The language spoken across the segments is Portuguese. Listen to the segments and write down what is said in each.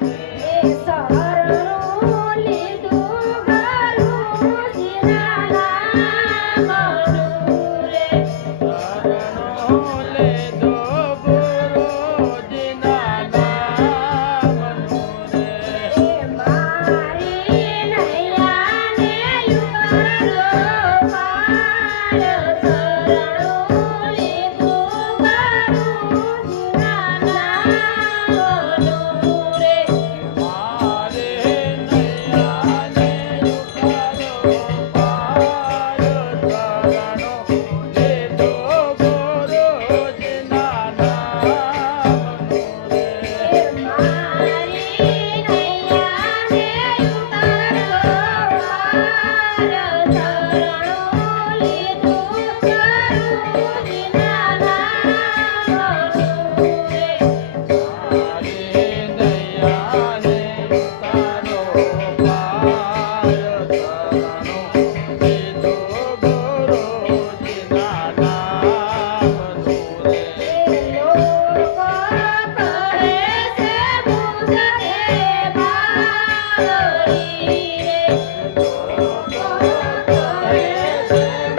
Ei.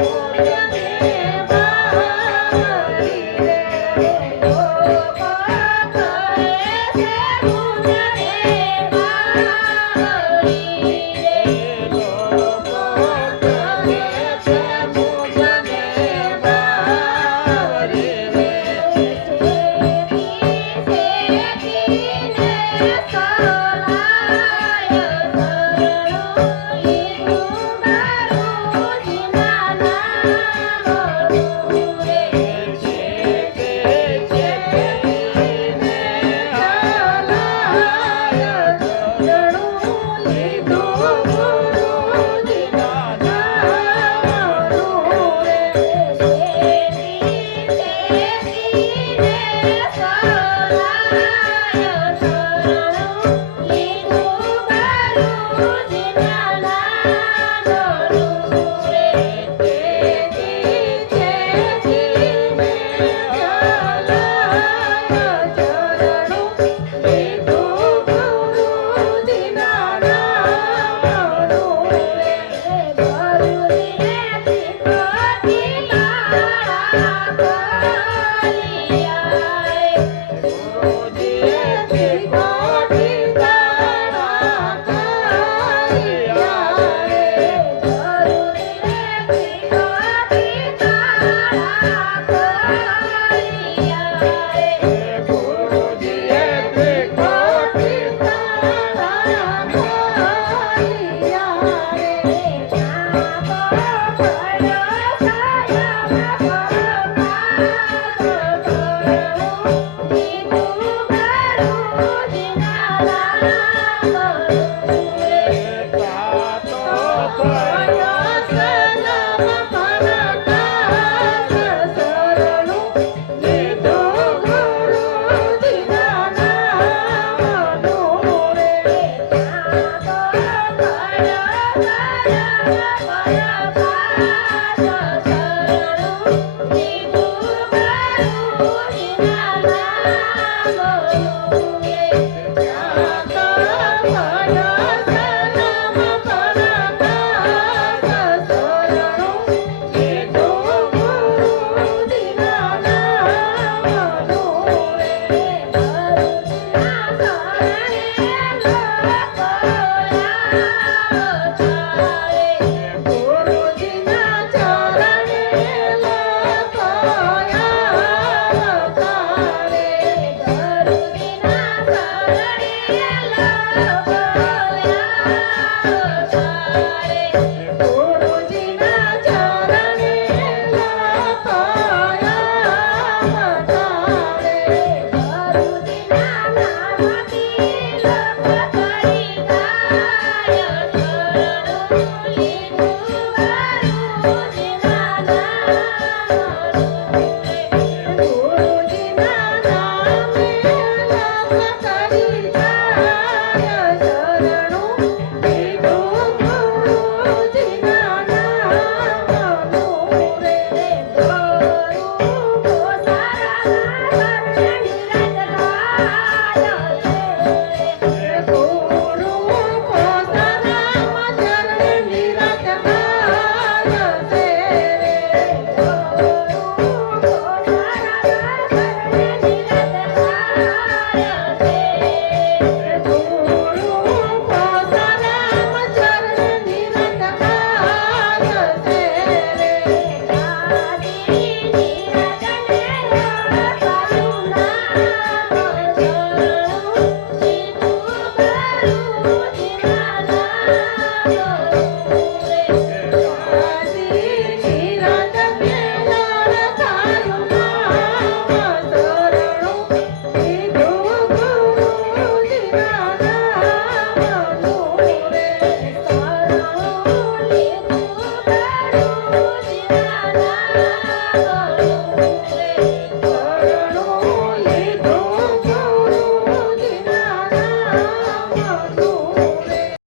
glória. love.